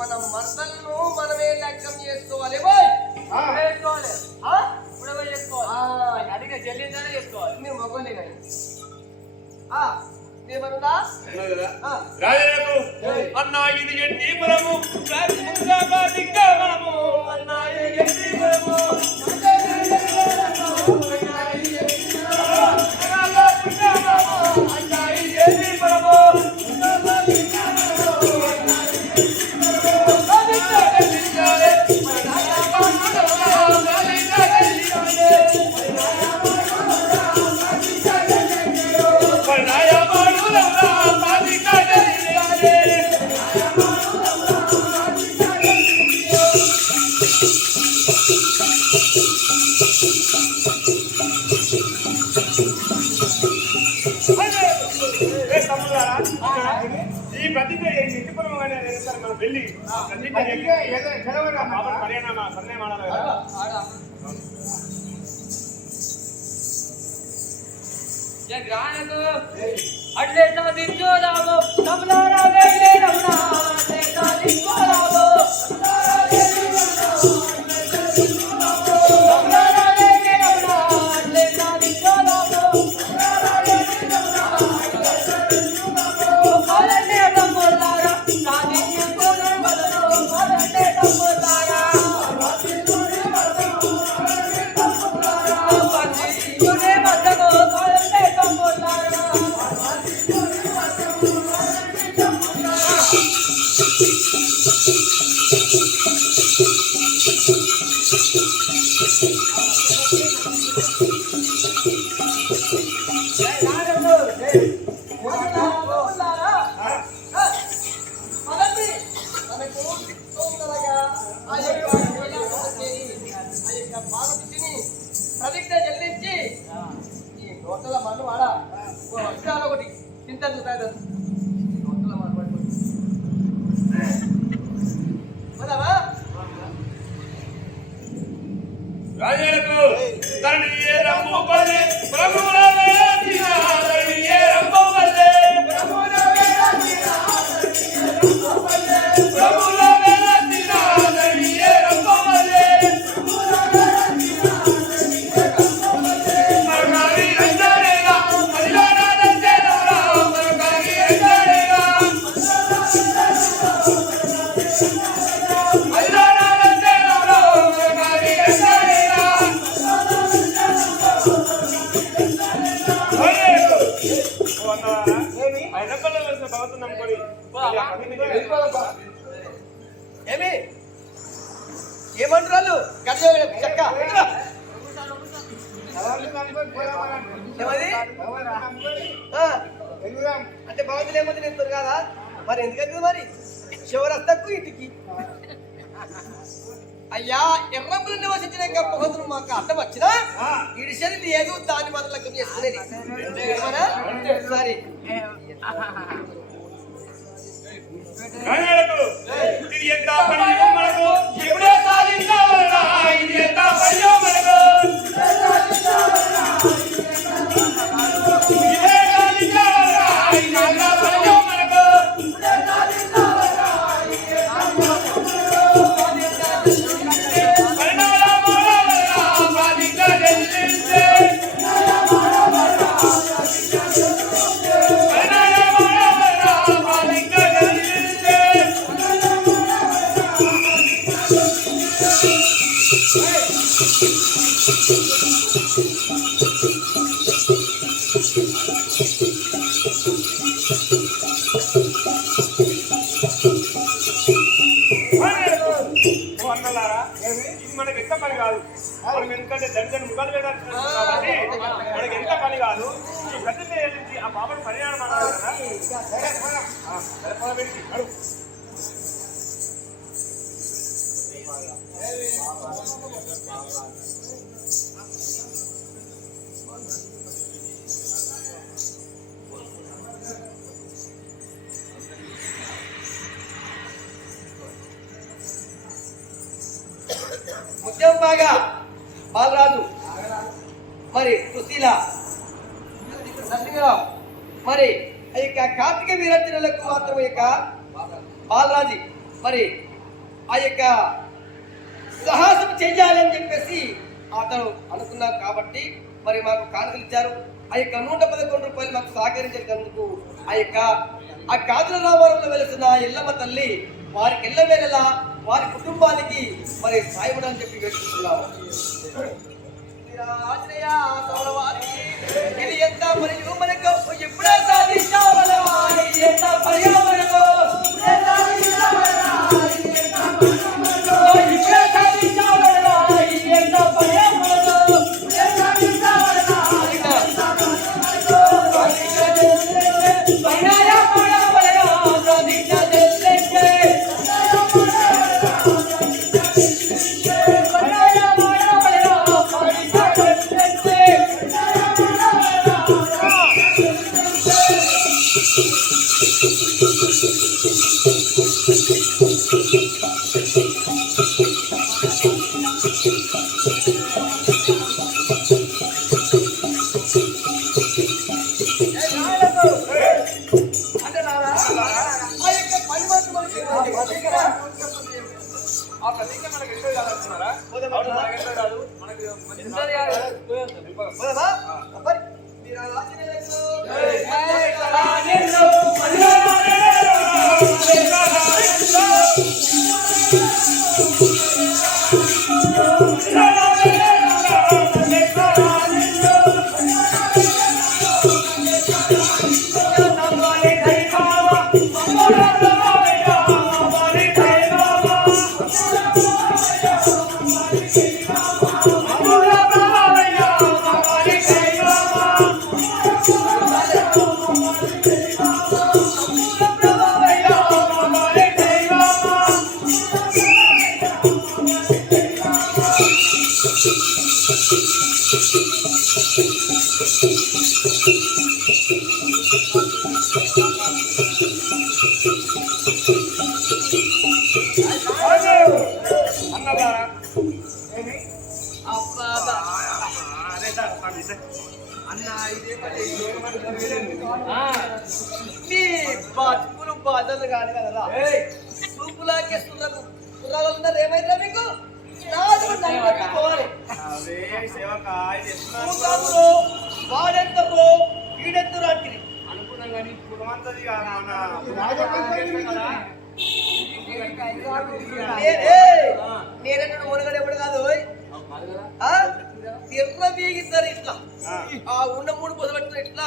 మనం మర్దలను మనమే లెక్కం చేసుకోవాలి. అడిగే చెల్లించానే చేసుకోవాలి. నువ్వు మగోలే కానీ అన్నా ఇది ఎట్టి బలము అన్నా ఇది ఎట్టి బలము ఈ ప్రతిజ్ఞ ఎట్టిపురముగానే మనం వెళ్ళి పరిణామ సన్నే మాడాలి కదా. గ్రాహకు అట్లే సాధించోదాము తమలారా వేలే రమణ అట్లే సాధించోదాము తమలారా వేలే రమణ అట్లే సాధించోదాము అలనే తమలారా సాధించోనే బదలో అలనే తమలారా సాధించోనే బదలో అలనే తమలారా ప్రతిజ్ఞ చెల్లించి ఈ నోట్ల మన్ను వాడ వస్త్రాలు ఒకటి చింతలు తాగదు నోట్ల మన్ను పడుతుంది రాజేలకు తండ్రి రమ్ము పల్లె ప్రభువుల వేదిన తండ్రి రమ్ము పల్లె ప్రభువుల వేదిన ప్రభువుల వేదిన తండ్రి రమ్ము పల్లె మరగారి అంజరేగా మరిలోనా దండేరా మరగారి అంజరేగా మరిలోనా దండేరా మరగారి అంజరేగా ఏమి ఏమంటారు గడ్డ చెక్క అంటే భగవంతులు ఏమంటే నేను కాదా మరి ఎందుకంటే మరి శివరస్తకు ఇంటికి అయ్యా ఎర్రపులు నివసించిన భగవంతులు మాకు అర్థం వచ్చినా ఇడిసేది లేదు దాన్ని మనం లెక్కం చేసుకునేది సరే ఇది ఎంత పని మనకు ఎప్పుడే సాధించాలన్నా ఇది ఎంత పని మనకు ఇదే సాధించాలన్నా ఇది ఎంత పని మనకు అన్నలారా ఇది మనకి ఎంత పని కాదు. మనం ఎందుకంటే దండని ముఖాలు వేయడానికి కాబట్టి మనకి ఎంత పని కాదు. ఈ ప్రతిజ్ఞ చేసి ఆ బాబాను పరిణామం అన్నారు కదా. సరే పెట్టి అడుగు. ముత్యం బాగా బాలరాజు మరి సుశీల నరసింహరావు మరి ఈ యొక్క కార్తీక వీరచనలకు మాత్రం యొక్క బాలరాజు మరి ఆ యొక్క సాహసం చెయ్యాలని చెప్పేసి అతను అనుకున్నారు కాబట్టి మరి మాకు కానుకలు ఇచ్చారు. ఆ యొక్క 111 రూపాయలు మాకు సహకరించేందుకు ఆ కాదుల రామారంలో వెలుస్తున్న ఎల్లమ్మ తల్లి వారికి ఎల్లవేళలా వారి కుటుంబానికి మరి సాయమని చెప్పి వేడుకుంటున్నాము. ఇది ఎంత మరియు మనకు ఎప్పుడే సాధించాలి ఎంత పర్యావరణకు ఆ ప్రతిజ్ఞ మనకి ఎంతో కాదంటున్నారా? మనకి ఎంతో కాదు. మనకి బతుకులు బాధలు కాదు కదరా సూపులాకేస్తున్నారు కుర్రాళ్ళందరూ ఏమైందిరా మీకు వాడెంతకు వీడెంతరు అంటే అనుకున్నాం కానీ కులమంతది నేనెన్నడు మునగడు ఎప్పుడు కాదు తిర్ర బీగిస్తారు ఇట్లా ఆ ఉన్న 3 పొదబెట్టారు ఇట్లా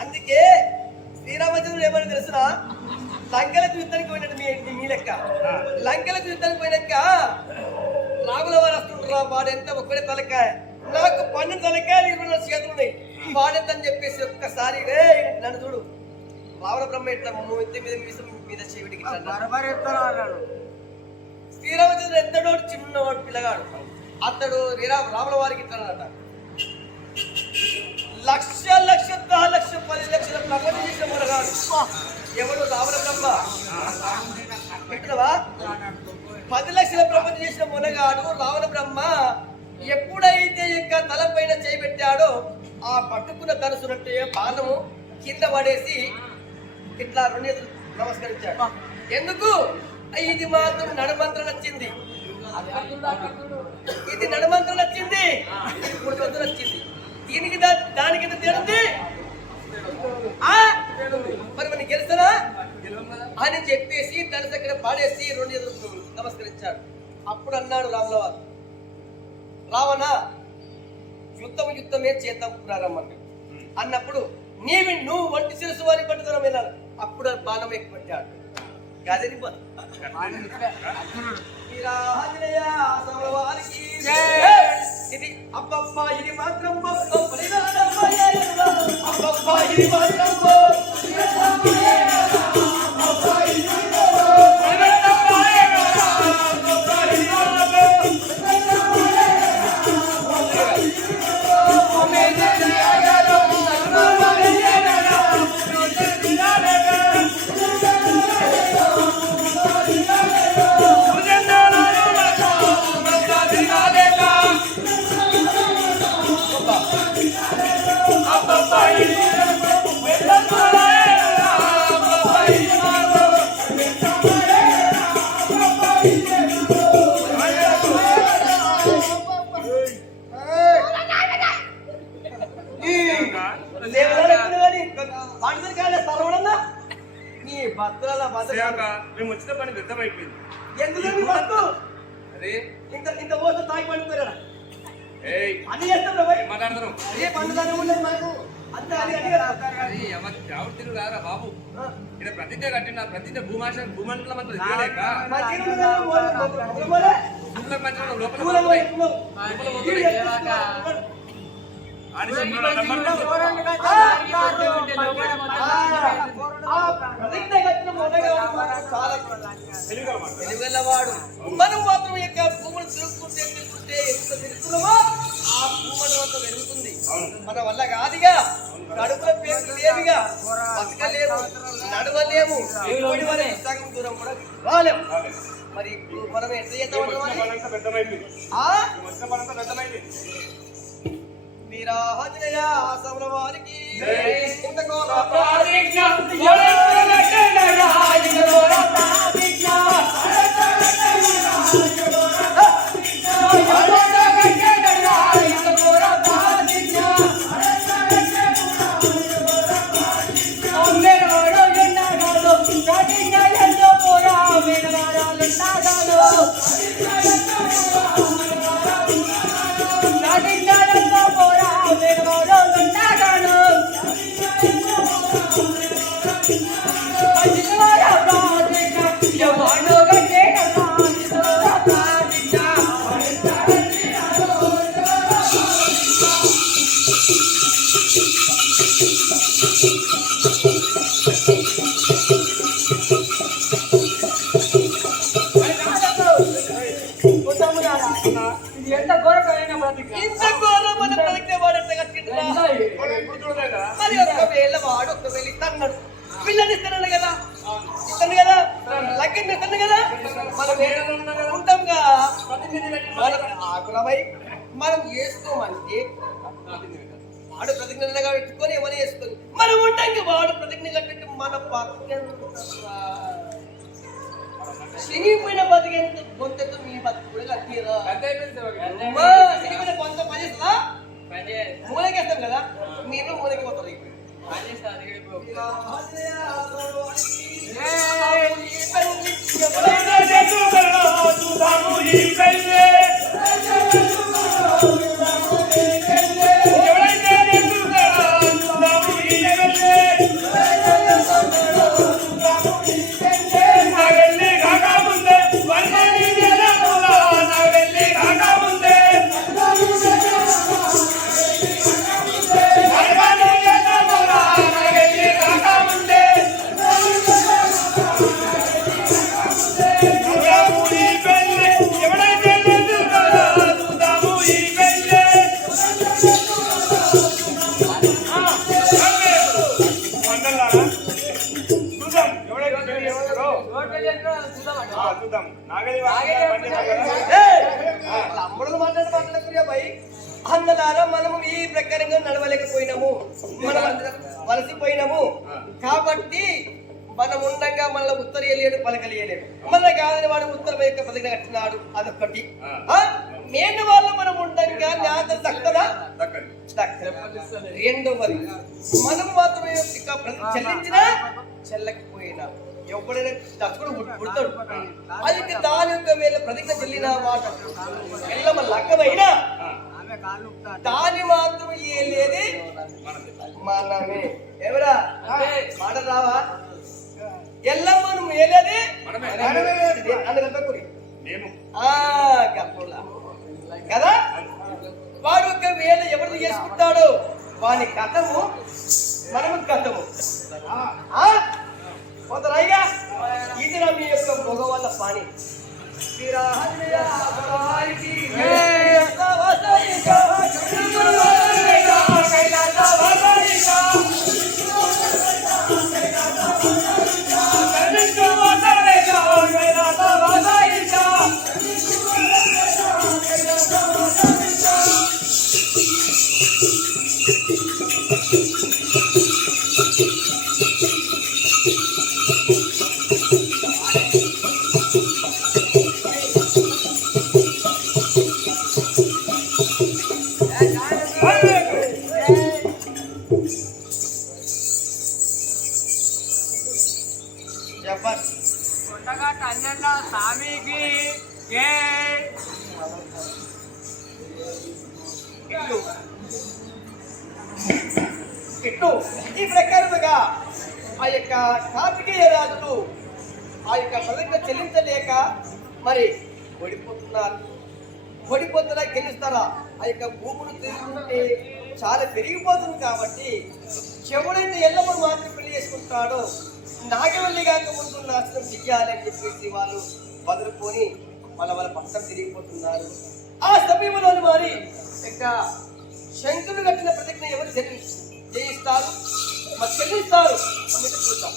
అందుకే శ్రీరామచంద్రుడు ఏమని తెలుసిన లంకెలకు యుద్ధానికి పోయినట్టు మీ లెక్క లంకెలకు యుద్ధానికి పోయినాక రాముల వారు వస్తుంటారా వాడెంత ఒక్కడే తలకాయ నాకు 12 తలకాయలు 20 చేతులు ఉన్నాయి వాడెంత అని చెప్పేసి ఒక్కసారి నన్ను చూడు రావణ బ్రహ్మ ఇట్లా మీద చెవిటికి శ్రీరామచంద్రుడు ఎంతడో చిన్నవాడు పిల్లగాడు అతడు రాముల వారికి ఇట్లనట 1,00,000 10 లక్షల ప్రపంచం చేసిన మొరగాడు ఎవడు రావణ బ్రహ్మ పెట్టవా 10 లక్షల ప్రపంచం చేసిన మొనగాడు రావణ బ్రహ్మ ఎప్పుడైతే యొక్క తలపైన చేయబెట్టాడో ఆ పట్టుకున్న ధనుసునట్టే బాణము కింద పడేసి ఇట్లా 2 చేతులు నమస్కరించాడు. ఎందుకు ఇది మాత్రం నడమంత్రం వచ్చింది ఇది నడమంత్రం వచ్చింది ఇది పుట్టుమంత్రం వచ్చింది దీనికి దానికి తేడుంది మరి మనకి గెలుస్తారా అని చెప్పేసి తన దగ్గర పాడేసి 2 ఎదురు నమస్కరించాడు. అప్పుడు అన్నాడు రాములవారు, రావణ యుద్ధమే చేద్దాం ప్రారంభం అన్నప్పుడు నువ్వు వంటి శిరస్సు వారి పట్టుదల వినాలి. అప్పుడు బాణం ఎక్కుపెట్టాడు. గదని ఇది అబ్బబ్బా ఇది మాత్రం అబ్బబ్బా ఇది మాత్రం మేము వచ్చిన పని వ్యర్థమైపోయింది. ఎందుకు అరే ఇంత మోసం తాగి పడిపోయారా అని చేస్తాం మాట్లాడతాం. అదే పండుగ ఉండదు మనకు అంత ఎవరు తిరుగు రారా బాబు, ఇక్కడ ప్రతిజ్ఞ కట్టిన ప్రతిజ్ఞ భూమండలం అంతా వాడు మనం మాత్రం యొక్క భూములు తిరుగుతుంటే ఎంత తిరుగుతున్నామో ఆ భూమండలంతో పెరుగుతుంది. మన వల్ల కాదుగా, కడుపుల పేరు లేదుగా, బతకలేము, నడవలేము, సగం దూరం కూడా రాలేము. మరి మనం ఎట్లా చేద్దాం? వీరాజయ ఆసముల వారికి ఇంత ఎంత ఘోరమైన ప్రతిజ్ఞ, ఇంత ఘోరమైన ప్రతిజ్ఞ వాడంటే కట్టిండ్రా. మరి ఒకవేళ ఇస్తాడు, పిల్లని ఇస్తాను కదా, ఇస్తాను కదా, లగ్గం ఇస్తాను కదా, మనం ఉంటాంగా. ఆకులమై మనం చేసుకోమంటే వాడు ప్రతిజ్ఞ పెట్టుకొని ఏమని చేసుకొని మనం ఉంటాం. వాడు ప్రతిజ్ఞ కట్టి మన పక్కన సినిపోయిన బతికేంత గొంతెత్తు మీ బతుకు కూడా కట్టిరా. సినిపోయిన కొంత పనిచేస్తుందా, మూలకేస్తాం కదా, మీరు మూలకి పోతారు. అమ్మడులు మాట్లాడకురియా భయ్. అన్నదారా మనము ఈ ప్రకారంగా నడవలేకపోయినాము, మనం వలసిపోయినాము కాబట్టి మనం ఉండగా మళ్ళీ ఉత్తరీయలేడు, పలకలియలేడు. మన కాదని వాడు ఉత్తరం యొక్క ప్రతిజ్ఞ కట్టినాడు, అదొక్కటి. మేను వాళ్ళు మనం ఉండగా న్యాత దక్కదా, రెండవది మనం మాత్రమే చెల్లించినా చెల్లకపోయినా ఎప్పుడైనా దక్షుడు పుడతాడు అది దాని యొక్క వేళ ప్రతిజ్ఞ చెల్లిన మాట ఎల్లమ్మ లగ్గమైనా దాన్ని మాత్రం ఏలేది మనమే ఎవరా మాట రావా ఎల్లమ్మను ఏలేది కదా వాడు ఒక వేళ ఎవరిని చేసుకుంటాడో వాని గతము మనము గతము కొందరైగా ఇది నా మీ యొక్క మగవాళ్ళ పని స్వామికి ఇట్లు ఈ ప్రకారముగా ఆ యొక్క కార్తికేయ రాజులు ఆ యొక్క ప్రతిజ్ఞ చెల్లించలేక మరి ఓడిపోతున్నా గెలుస్తారా ఆ యొక్క భూములు తీసుకుంటే చాలా పెరిగిపోతుంది కాబట్టి చెవుడైతే ఎల్లమ్మ మాత్రం పెళ్లి చేసుకుంటాడో నాగవల్లి కాక ముందు నాశనం చెయ్యాలి అని చెప్పేసి వాళ్ళు వదులుకొని వాళ్ళ పక్కన తిరిగిపోతున్నారు. ఆ సమయంలోని వారి యొక్క శంకులు కట్టిన ప్రతిజ్ఞ ఎవరు జయిస్తారు మరి చెల్లిస్తారు అన్నట్టు చూద్దాం.